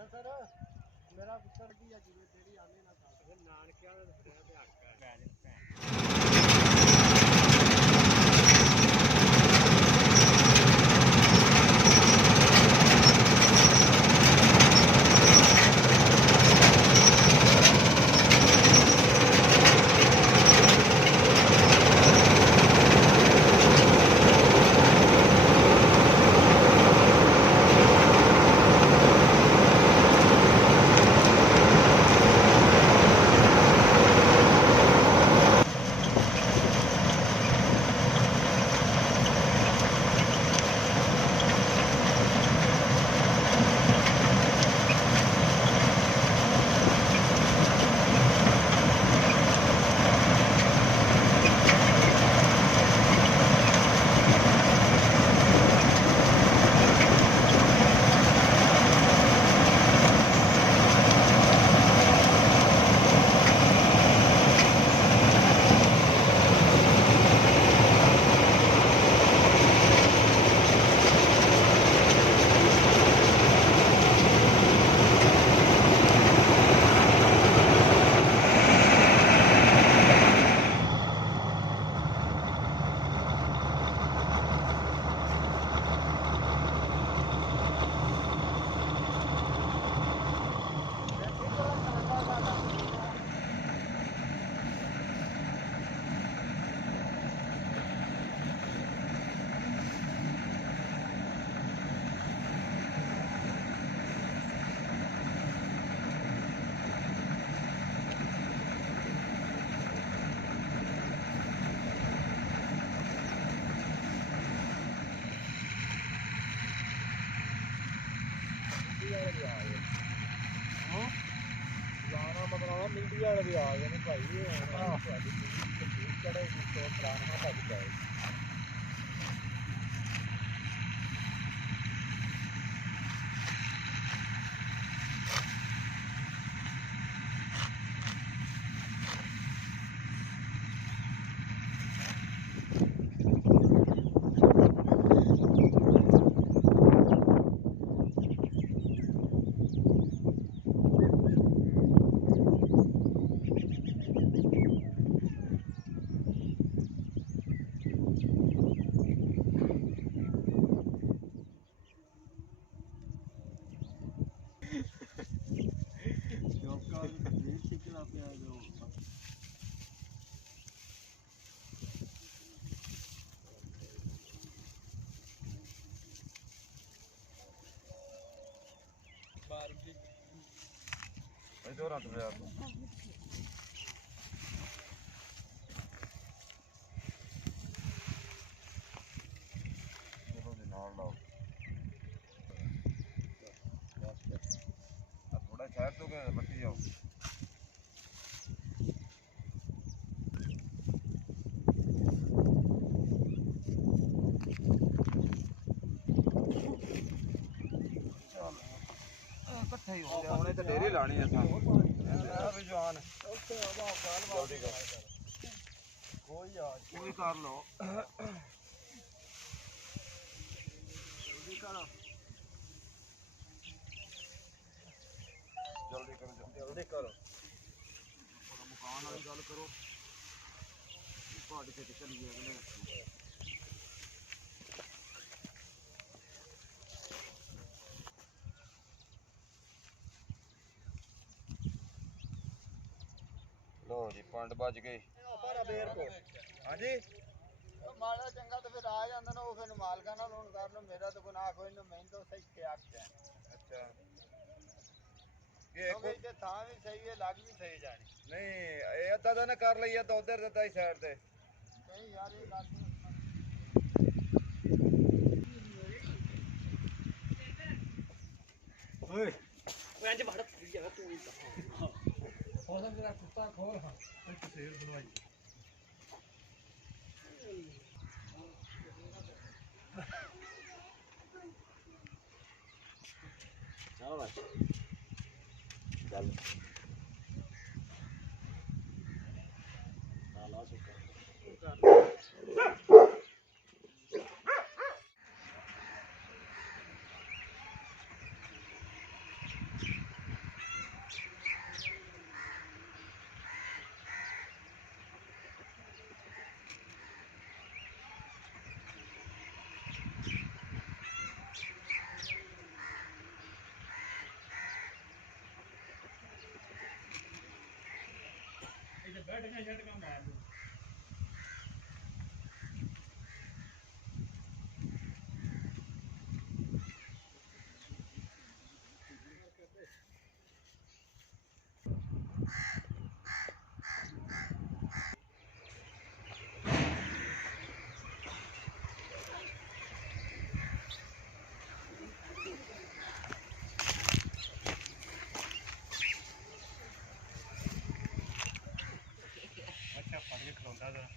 Sir ਮੇਰਾ ਪੁੱਤਰ ਕੀ ਹੈ ਜਿਵੇਂ ਜਿਹੜੀ ਆਨੇ ਨਾ ਕਰ ਨਾਨਕਿਆਂ ਦਾ ਫੜਿਆ ਤੇ ਹੱਕ ਹੈ ਪੈ ਦੇ ਭੈਣ ਮੀਡੀਆ ਵਾਲੇ ਵੀ ਆ ਗਏ ਨੇ ਭਾਈ ਤੁਹਾਡੀ ਚੜੇ ਤੋਂ ਪ੍ਰਾਣ ਭੱਜ ਜਾਏ Dora tu ya. Chalo de ਨਾਲ ਲਾਓ ਆ ਥੋੜਾ ਸਾਈਡ ਤੋਂ ਕੇ ਬੱਟੀ ਜਾਓ ਇਕੱਠੇ ਹੀ ਹੋ ਜਾਣੇ ਤੇ ਡੇਰੇ ਲਾਣੇ ਆ ਤਾਂ ਵੀ ਜਵਾਨ ਜਲਦੀ ਕਰ ਕੋਈ ਕਰ ਲੋ ਜਲਦੀ ਕਰੋ ਮਕਾਨ ਵਾਲੀ ਗੱਲ ਕਰੋ ਤੁਹਾਡੇ ਤੇ ਚੱਲੀਏ ਅਗਲੇ ਲੋ ਜੀ ਪੰਡ ਵੱਜ ਗਏ ਹਾਂਜੀ ਮਾੜਾ ਚੰਗਾ ਤੇ ਫਿਰ ਆ ਜਾਂਦਾ ਨਾ ਉਹ ਫਿਰ ਮਾਲਕਾਂ ਨਾਲ ਹੁਣ ਕਰ ਲੋ ਮੇਰਾ ਤਾਂ ਗੁਨਾਹ ਕੋਈ ਨਹੀਂ ਮੈਨੂੰ ਤਾਂ ਸਹੀ ਖਿਆਲ ਹੈ ਅੱਛਾ ਇਹ ਕੋਈ ਤੇ ਥਾਂ ਵੀ ਸਹੀ ਹੈ ਲੱਗ ਵੀ ਸਹੀ ਜਾਣੀ ਨਹੀਂ ਇਹ ਅੱਧਾ ਤਾਂ ਨਾ ਕਰ ਲਈ ਤਾਂ ਉਧਰ ਦਿੱਤਾ ਹੀ ਸਾਈਡ ਤੇ ਨਹੀਂ ਯਾਰ ਇਹ ਲੱਗ ਓਏ ਓਏ ਅੱਜ ਬੜਾ ਫਰੀ ਜਗ੍ਹਾ ਤੂੰ ਹੀ ਉਹਦਾ ਮੇਰਾ ਕੁੱਤਾ ਖੋਲ ਹਾਂ ਤੇ ਸੇਲ ਬਣਵਾਈ ਚਲੋ ਬਸ ਚੱਲ ਨਾ ਲਾ ਸੁੱਕਾ ਅੱਛਾ ਫੜ ਕੇ ਖਲੋਂਦਾ ਜਰਾ